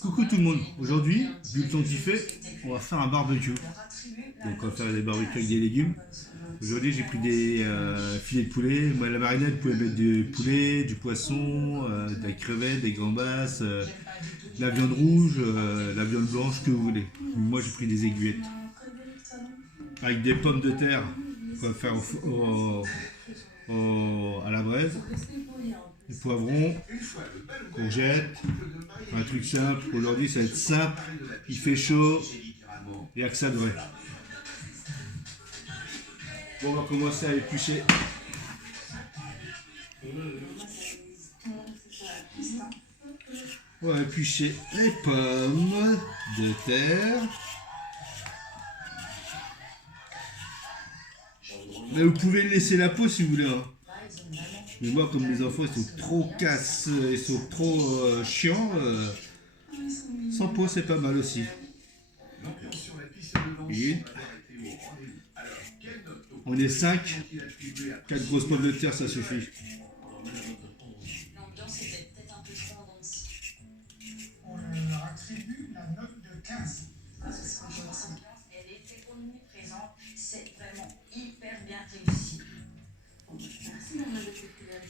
Coucou tout le monde, aujourd'hui, vu le temps qu'il fait, on va faire un barbecue. Donc on va faire des barbecues avec des légumes. Aujourd'hui j'ai pris des filets de poulet. Moi, la marinade, vous pouvez mettre du poulet, du poisson, de la crevette, des gambas, de la viande rouge, la viande blanche, que vous voulez. Moi j'ai pris des aiguillettes. Avec des pommes de terre qu'on va faire à la braise. Des poivrons, courgettes, un truc simple. Aujourd'hui, ça va être simple. Il fait chaud. Il n'y a que ça de vrai. Bon, on va commencer à éplucher. On va éplucher les pommes de terre. Mais vous pouvez laisser la peau si vous voulez. Hein. Mais moi, comme les enfants, ils sont trop casseux, ils sont trop chiants. Sans peau, c'est pas mal aussi. Une. On est 5. 4 grosses pommes de terre, ça suffit. L'ambiance était peut-être un peu trop dense. On leur attribue la note de 15. Parce que franchement, l'ambiance, elle était omniprésente. C'est vraiment hyper bien réussi. Merci, maman, de cette cuillère-là.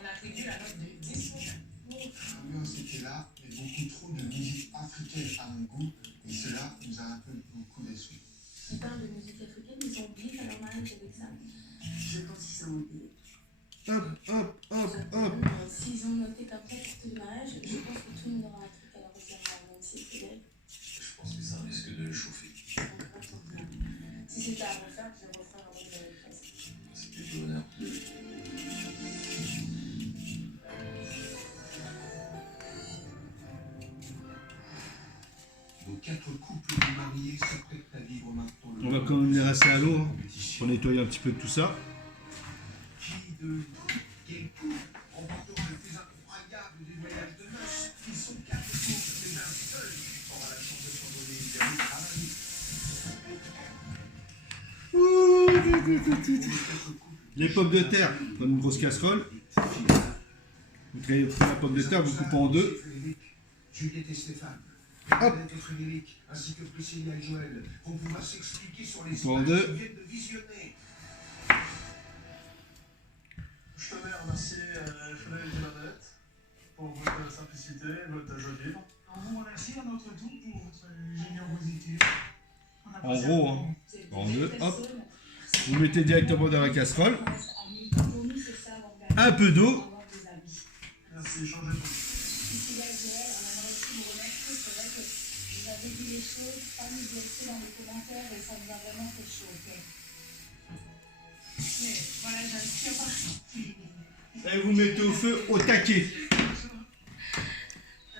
On attribue la note de 10 pour 20. L'ambiance était là, mais beaucoup trop de musique africaine à mon goût, et cela nous a un peu beaucoup déçus. Ils parlent de musique africaine, ils ont oublié à leur mariage avec ça. Je pense qu'ils sont oubliés. Hop. S'ils ont noté qu'après pour le mariage, je pense que tout le monde aura un truc à leur refaire, même si c'est elle. Je pense que ça risque de chauffer. Si c'était à refaire, je le referais avant de la place. C'était du honneur. Nos 4 couples de mariés s'apprêtent à vivre maintenant le On va quand même les rincer à l'eau hein, pour nettoyer un petit peu de tout ça. Qui de quel couple remportera le plus incroyable des voyages de noces? Ils sont 4 couples, mais un seul aura la chance de s'envoler vers le travail. Les pommes de terre, dans une grosse casserole. Vous prenez la pomme de terre, vous coupez en deux. Frédéric, Juliette et Stéphane, Hop. Annette et Frédéric, ainsi que Priscilla et Joël, vont pouvoir s'expliquer sur les En images deux. qu'ils viennent de visionner. Je tenais à remercier Frédéric et Bernadette pour votre simplicité et votre joie de vivre. On vous remercie à notre tour pour votre générosité. En gros, hein, en deux, hop. Vous mettez directement dans la casserole. Un peu d'eau. Merci, changez tout. Ici, là, Joël, on aimerait aussi vous remercier. C'est vrai que vous avez dit les choses, pas nous blesser dans les commentaires et ça nous a vraiment fait chaud au cœur. Mais voilà, j'inspire pas. Et vous mettez au feu au taquet.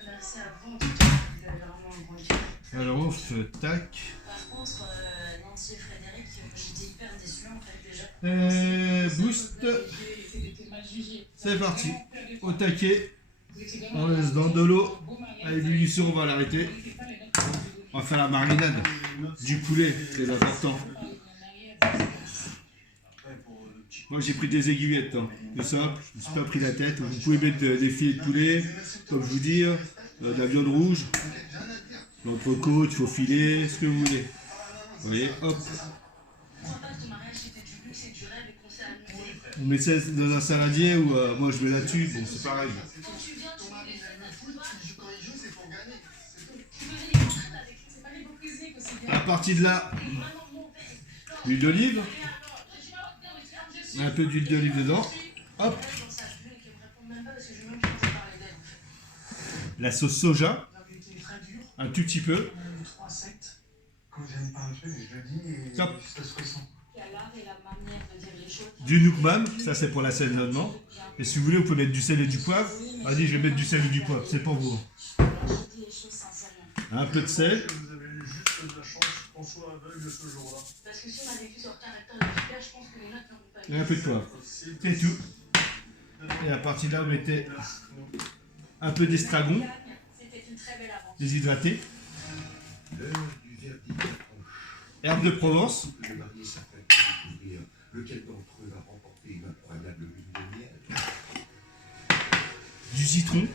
Merci à vous, en tout cas, vous avez vraiment un grand cœur. Alors au feu, tac. Par contre, Nancy et Frédéric, j'étais hyper déçue en fait déjà. Et boost. C'est parti. Au taquet. On laisse dans de l'eau. À ébullition, on va l'arrêter. On va faire la marinade du poulet, c'est important. Moi j'ai pris des aiguillettes, hein. C'est simple, je me suis pas pris la tête. Vous pouvez mettre des filets de poulet, comme je vous dis, de la viande rouge, l'entrecôte, il faut filer, ce que vous voulez. Vous voyez, hop. On met ça dans un saladier ou moi je mets là-dessus, bon c'est pareil. À partir de là, l'huile d'olive, un peu d'huile d'olive dedans, hop. La sauce soja, un tout petit peu. Quand j'aime pas un truc, je le dis et Hop. ça se ressent. Du noukmam, ça c'est pour l'assaisonnement. Et si vous voulez, vous pouvez mettre du sel et du poivre. Vas-y, je vais mettre du sel et du poivre, c'est pour vous. Un peu de sel. Vous avez eu juste de la chance qu'on soit aveugle ce jour-là. Parce que si on a vécu sur caractère de super, je pense que les notes n'auront pas Et un peu de poivre. C'est tout. Et à partir de là, vous mettez un peu d'estragon, C'était une très belle aventure. déshydraté, L'heure du verdict approche. herbe de Provence, Les mariés s'apprêtent à découvrir lequel d'entre eux va remporter une incroyable lune de miel. du citron.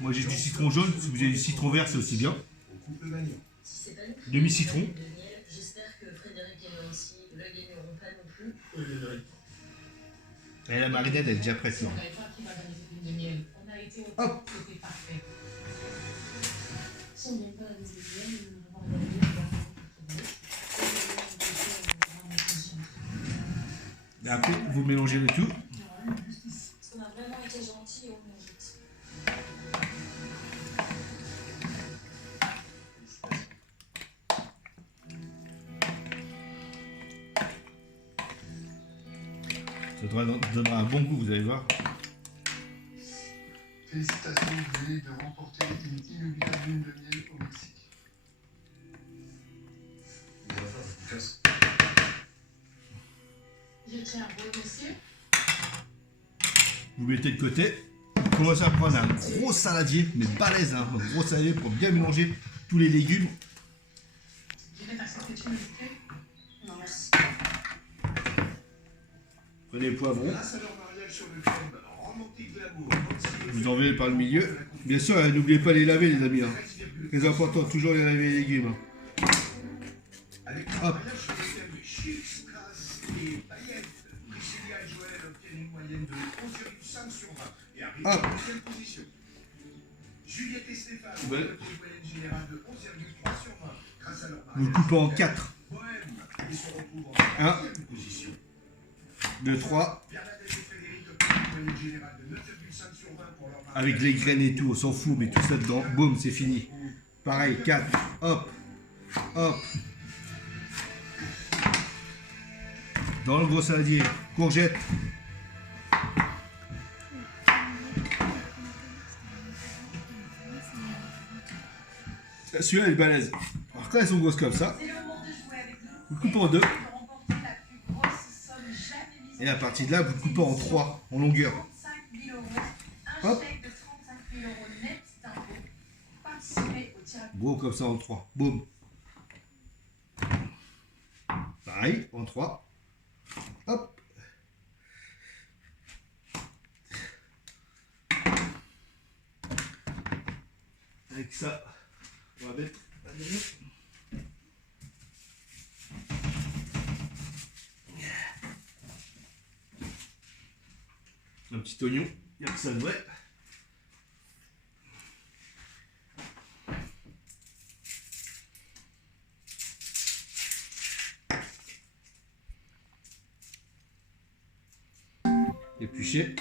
Moi j'ai du citron jaune, si vous avez du citron vert c'est aussi bien. Au couple gagnant. Demi-citron. J'espère que Frédéric et Nancy ne le gagneront pas non plus. Oui, Frédéric. Et la marinade elle est déjà prête là. On n'avait pas qui va gagner cette lune de miel. On a été au Hop. c'était parfait. Si on n'aime pas la lune de miel, nous devons regarder le garçon Et après vous mélangez le tout. Parce qu'on a vraiment été gentils et on mérite. Ça donnera un bon goût, vous allez voir. Félicitations, vous venez de remporter une inoubliable lune de miel au Mexique. Je tiens à vous remercier. Vous mettez de côté. Vous commencez à prendre un gros saladier, mais balèze, hein, un gros saladier pour bien mélanger tous les légumes. Juliette, est-ce que tu me fais? Non, merci. Prenez le poivron. Grâce à leur mariage sur le club romantique de l'amour, Vous enlevez par le milieu. Bien sûr, n'oubliez pas de les laver les amis. Hein. Très important, toujours les laver les légumes. Hein. Avec Hop. leur mariage sur le thème chic, strass et paillettes, Priscilla et Joël obtiennent une moyenne de 11,5 sur 20 et arrivent Hop. en deuxième position. Juliette et Stéphane ont Ouais. obtenu une moyenne générale de 11,3 sur 20 grâce à leur Vous le mariage. coupez en 4. Bohème, ils se retrouvent en Un. troisième position. 2, 3. Bernadette et Frédéric obtiennent une moyenne générale de 9,5 sur 20 pour leur mariage. Avec les graines et tout, on s'en fout, mais tout ça dedans. Boum, c'est fini. Pareil, 4. Hop. Hop. Dans le gros saladier. Courgette. Celui-là, il est balèze. Alors, quand elles sont grosses comme ça, C'est le moment de jouer avec nous. vous le coupez en deux. De remporter la plus grosse somme jamais mise Et à partir de là, vous le coupez en 3, en longueur. 35 000 euros. Un Hop. chèque de 35 000 euros net d'impôt. Participez au tirage. Gros comme ça en 3. Boum. Pareil, en 3. Hop. Avec ça, on va mettre la viande. Un petit oignon, il n'y a que ça de vrai. Épluché.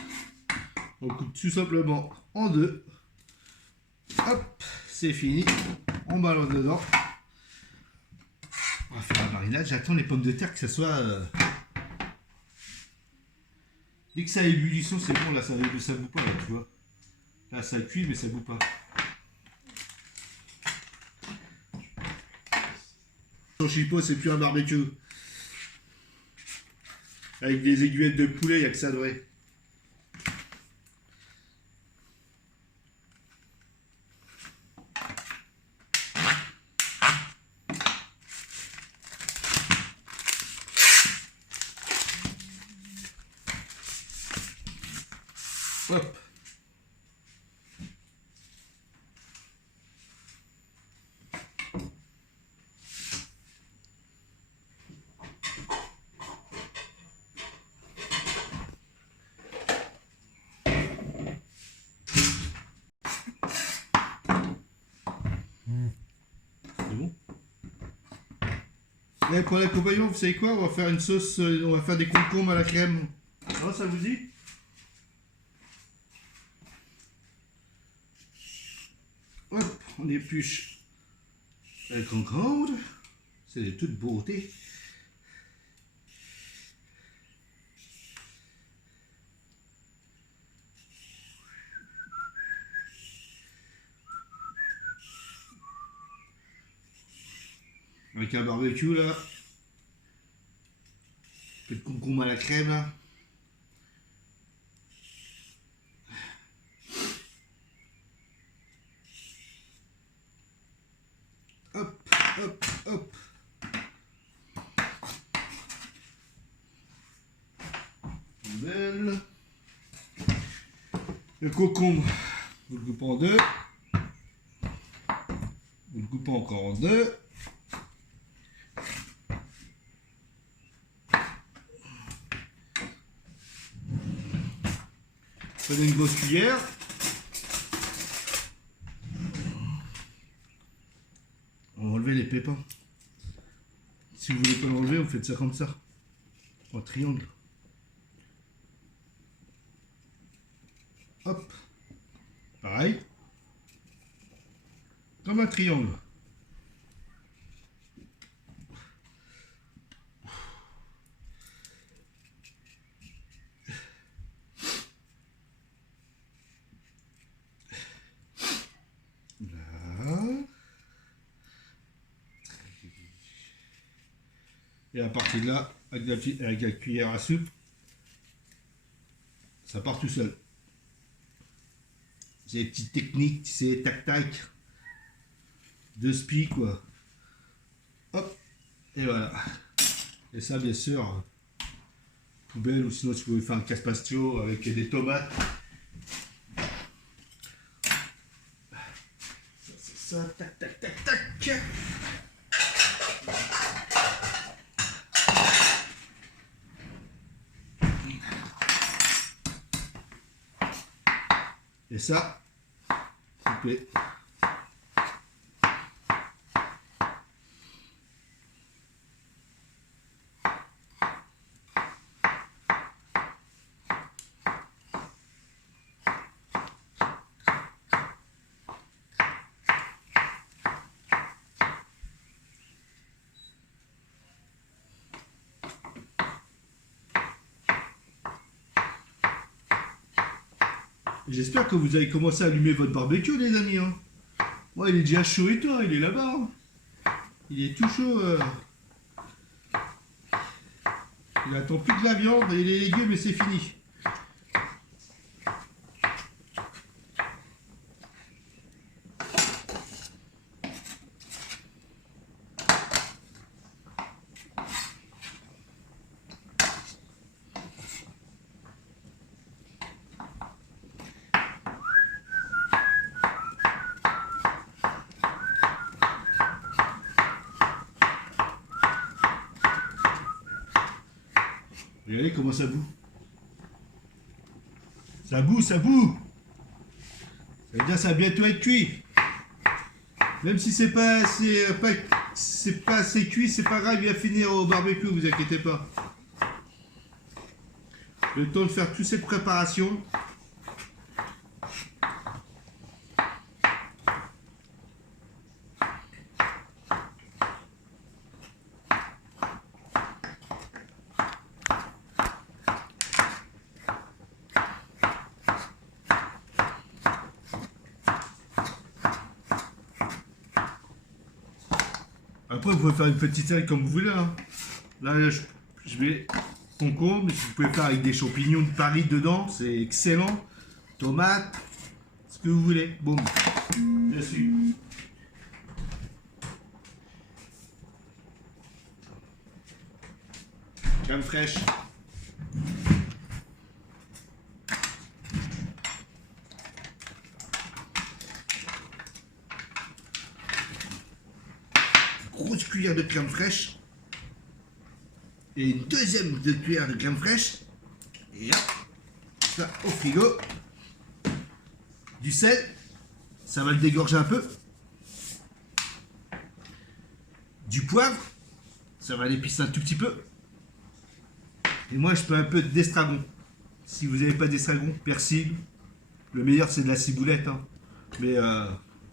On coupe tout simplement en deux. Hop, c'est fini. On balance dedans. On va faire la marinade. J'attends les pommes de terre que ça soit. Dès que ça a ébullition, c'est bon. Là, ça bout pas. Là, tu vois. Là, ça cuit, mais ça bout pas. Son chipot, c'est plus un barbecue. Avec des aiguillettes de poulet, il n'y a que ça de vrai. Hop. C'est bon. Et pour l'accompagnement, vous savez quoi? On va faire une sauce, on va faire des concombres à la crème. Non, ça vous dit? Hop, on épluche la concombre. C'est de toute beauté. Avec un barbecue là. Un peu de concombre à la crème là. Hop, hop, hop. Belle. Le concombre. Vous le coupez en deux. Vous le coupez encore en deux. Prenez une grosse cuillère. Enlevez les pépins. Si vous voulez pas l'enlever, vous faites ça comme ça. En triangle. Hop. Pareil. Comme un triangle. Là. Et à partir de là, avec la cuillère à soupe, ça part tout seul. C'est des petites techniques, c'est tac-tac. De spi quoi. Hop. Et voilà. Et ça bien sûr, poubelle, ou sinon si vous voulez faire un caspastio avec des tomates. Ça c'est ça, tac tac tac tac. Et ça, s'il vous plaît. J'espère que vous avez commencé à allumer votre barbecue, les amis. Hein. Moi, il est déjà chaud et toi, il est là-bas. Hein. Il est tout chaud. Il attend plus que la viande et les légumes et c'est fini. Regardez comment ça boue. Ça boue, ça boue. Ça veut dire que ça va bientôt être cuit. Même si c'est pas assez cuit, c'est pas grave, il va finir au barbecue, vous inquiétez pas. Le temps de faire toute cette préparation. Après, vous pouvez faire une petite salade comme vous voulez. Hein. Là, je vais concombre, mais vous pouvez faire avec des champignons de Paris dedans, c'est excellent. Tomates, ce que vous voulez. Boum. Bien sûr. Crème fraîche. Grosse cuillère de crème fraîche et une deuxième cuillère de crème fraîche et hop, ça au frigo. Du sel, ça va le dégorger un peu. Du poivre, ça va l'épicer un tout petit peu. Et moi je peux un peu d'estragon. Si vous n'avez pas d'estragon, persil, le meilleur c'est de la ciboulette. Hein. Mais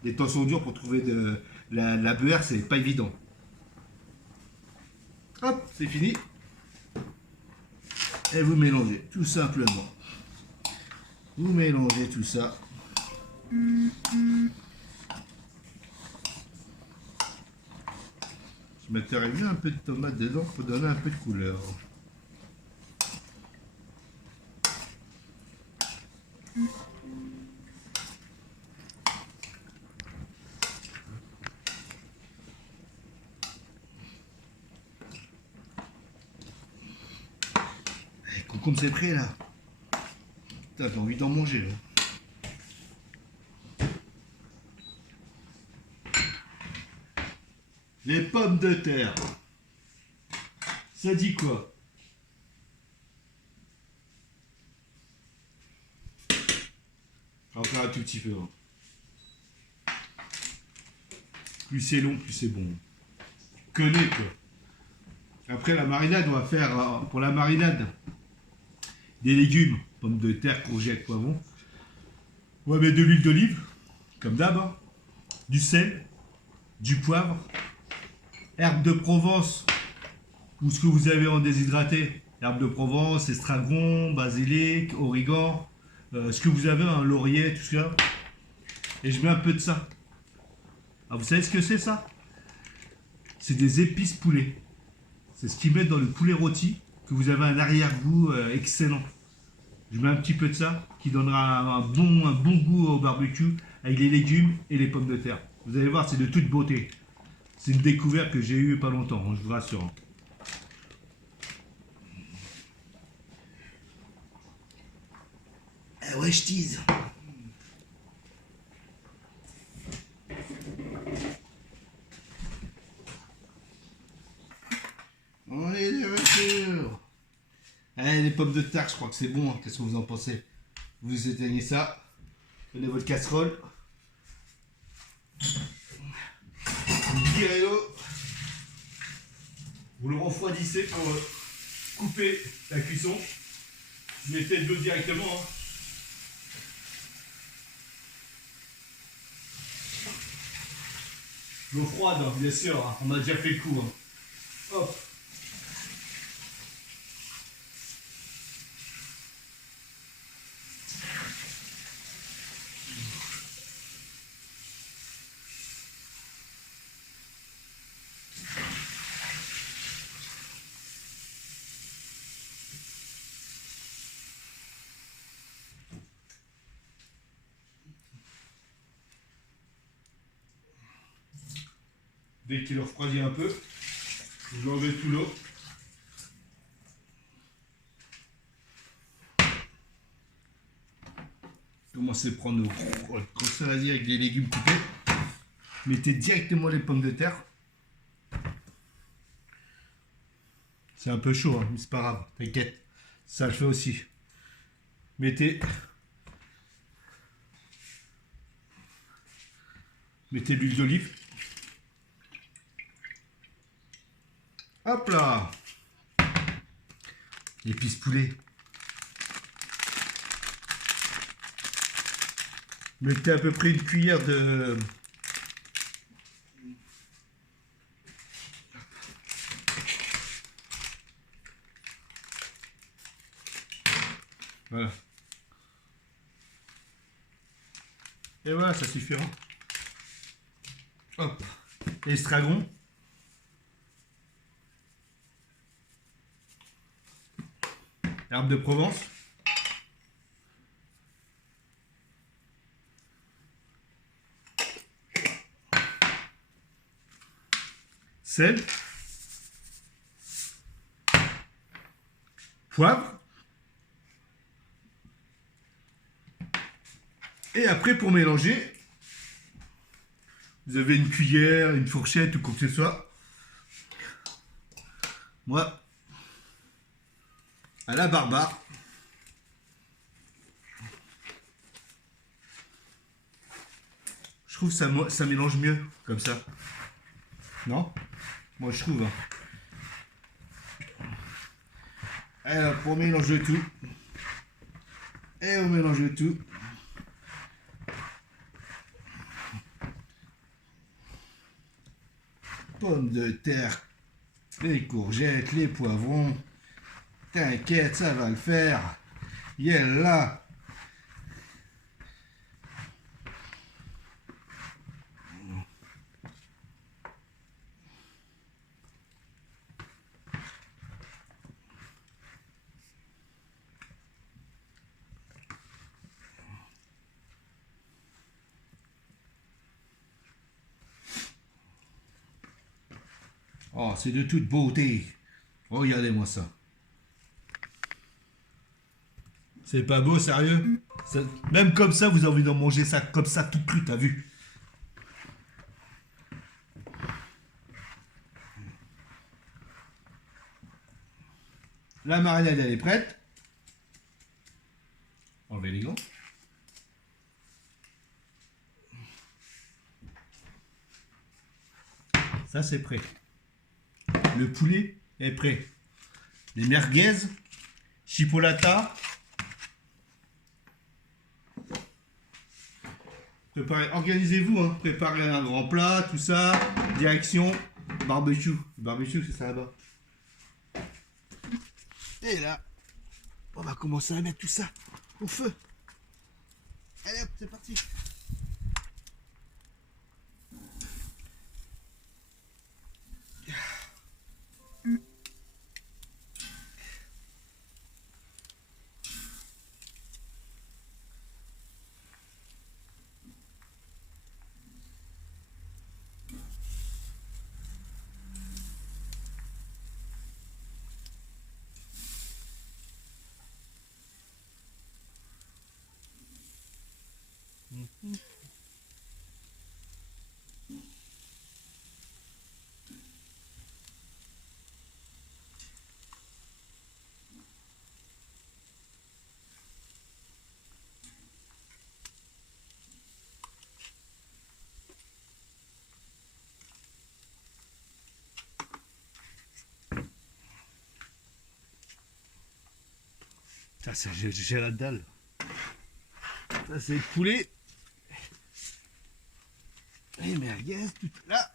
les temps sont durs pour trouver de la beurre, c'est pas évident. Hop, c'est fini. Et vous mélangez tout simplement. Vous mélangez tout ça. Je mettrais bien un peu de tomate dedans pour donner un peu de couleur. Concombre c'est prêt là. Putain, j'ai envie d'en manger là. Les pommes de terre. Ça dit quoi? Encore un tout petit peu. Hein. Plus c'est long, plus c'est bon. Connais quoi. Après la marinade, on va faire pour la marinade des légumes, pommes de terre, courgettes, poivrons. On va mettre de l'huile d'olive, comme d'hab, hein. Du sel, du poivre, herbes de Provence, ou ce que vous avez en déshydraté. Herbes de Provence, estragon, basilic, origan, ce que vous avez, un laurier, tout ça. Et je mets un peu de ça. Ah, vous savez ce que c'est ça? C'est des épices poulet. C'est ce qu'ils mettent dans le poulet rôti, que vous avez un arrière-goût excellent. Je mets un petit peu de ça, qui donnera un bon goût au barbecue, avec les légumes et les pommes de terre. Vous allez voir, c'est de toute beauté. C'est une découverte que j'ai eue pas longtemps, hein, je vous rassure. Ah ouais, je tease. On est de retour. Allez, les pommes de terre, je crois que c'est bon. Hein. Qu'est-ce que vous en pensez? Vous éteignez ça. Prenez votre casserole. Vous virez l'eau. Vous le refroidissez pour couper la cuisson. Vous mettez de l'eau directement. Hein. L'eau froide, hein, bien sûr. Hein. On a déjà fait le coup. Hein. Hop. Dès qu'il refroidit un peu, vous enlevez tout l'eau. Commencez à prendre votre grosse radis avec des légumes coupés. Mettez directement les pommes de terre. C'est un peu chaud, hein, mais c'est pas grave, t'inquiète. Ça le fait aussi. Mettez de l'huile d'olive. Hop là! Épices poulet. Mettez à peu près une cuillère de... Voilà. Et voilà, ça suffira. Hop. Estragon. Herbe de Provence. Sel. Poivre. Et après, pour mélanger, vous avez une cuillère, une fourchette ou quoi que ce soit. Moi, à la barbare. Je trouve que ça mélange mieux, comme ça. Non? Moi, je trouve. Hein. Alors, pour mélanger tout. Et on mélange tout. Pommes de terre, les courgettes, les poivrons. T'inquiète, ça va le faire. Yella. Oh, c'est de toute beauté. Regardez-moi ça. C'est pas beau, sérieux? Même comme ça, vous avez envie d'en manger ça comme ça tout cru, t'as vu? La marinade, elle est prête. Enlevez les gants. Ça, c'est prêt. Le poulet est prêt. Les merguez, chipolata. Préparez, organisez-vous, hein. Préparez un grand plat, tout ça. Direction barbecue. Le barbecue, c'est ça là-bas. Et là, on va commencer à mettre tout ça au feu. Allez hop, c'est parti. Ça, j'ai la dalle. Ça, c'est le poulet. Et merguez, tout là.